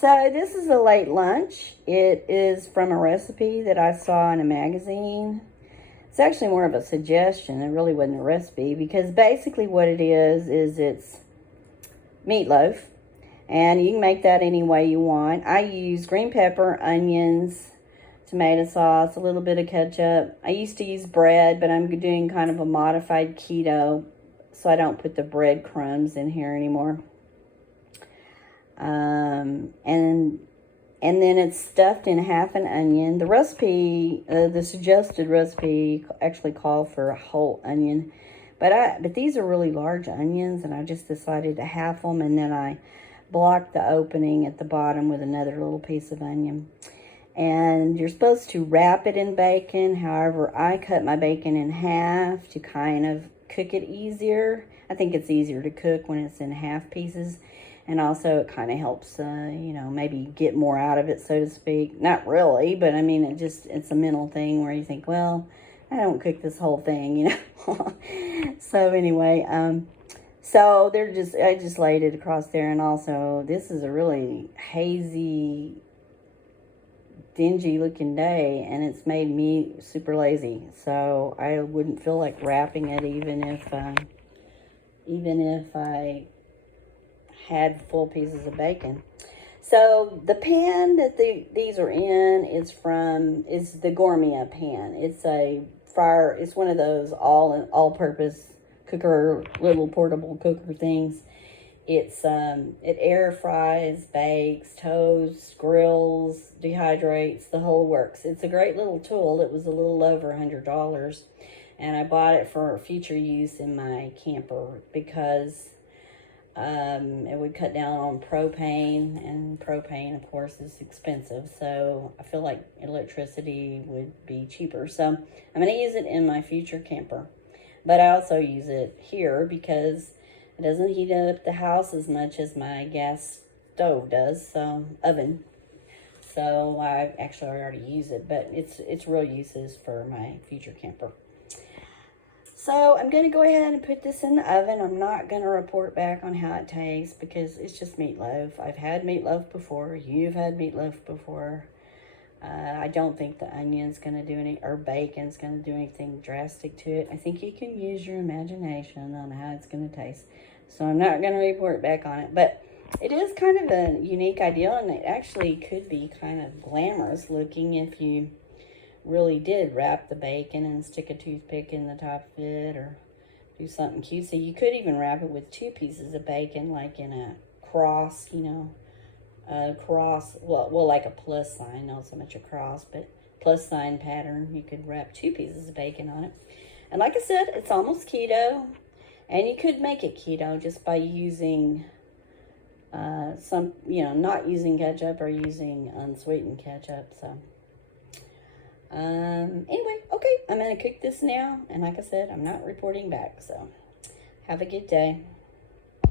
So this is a late lunch. It is from a recipe that I saw in a magazine. It's actually more of a suggestion. It really wasn't a recipe because basically what it is it's meatloaf. And you can make that any way you want. I use green pepper, onions, tomato sauce, a little bit of ketchup. I used to use bread, but I'm doing kind of a modified keto, so I don't put the breadcrumbs in here anymore. And then it's stuffed in half an onion. The recipe, the suggested recipe actually called for a whole onion. But these are really large onions, and I just decided to half them, and then I blocked the opening at the bottom with another little piece of onion. And you're supposed to wrap it in bacon. However, I cut my bacon in half to kind of cook it easier. I think it's easier to cook when it's in half pieces. And also it kind of helps, maybe get more out of it, so to speak. Not really, but I mean, it's a mental thing where you think, well, I don't cook this whole thing, So anyway, so I just laid it across there. And also, this is a really hazy, dingy looking day, and it's made me super lazy. So I wouldn't feel like wrapping it even if I had full pieces of bacon. So the pan that these are in is the Gourmet pan. It's it's one of those all-purpose cooker, little portable cooker things. It air fries, bakes, toasts, grills, dehydrates, the whole works. It's a great little tool. It was a little over $100, and I bought it for future use in my camper because it would cut down on propane, and propane, of course, is expensive. So I feel like electricity would be cheaper. So I'm going to use it in my future camper. But I also use it here because it doesn't heat up the house as much as my gas stove does, so oven. So I actually already use it, but its real use is for my future camper. So I'm going to go ahead and put this in the oven. I'm not going to report back on how it tastes because it's just meatloaf. I've had meatloaf before. You've had meatloaf before. I don't think the onion's going to do or bacon's going to do anything drastic to it. I think you can use your imagination on how it's going to taste. So I'm not going to report back on it. But it is kind of a unique idea, and it actually could be kind of glamorous looking if you really did wrap the bacon and stick a toothpick in the top of it or do something cute. So you could even wrap it with 2 pieces of bacon, like in a cross, like a plus sign, not so much a cross, but plus sign pattern. You could wrap 2 pieces of bacon on it. And like I said, it's almost keto, and you could make it keto just by using not using ketchup or using unsweetened ketchup. So anyway, okay, I'm going to cook this now. And like I said, I'm not reporting back. So have a good day.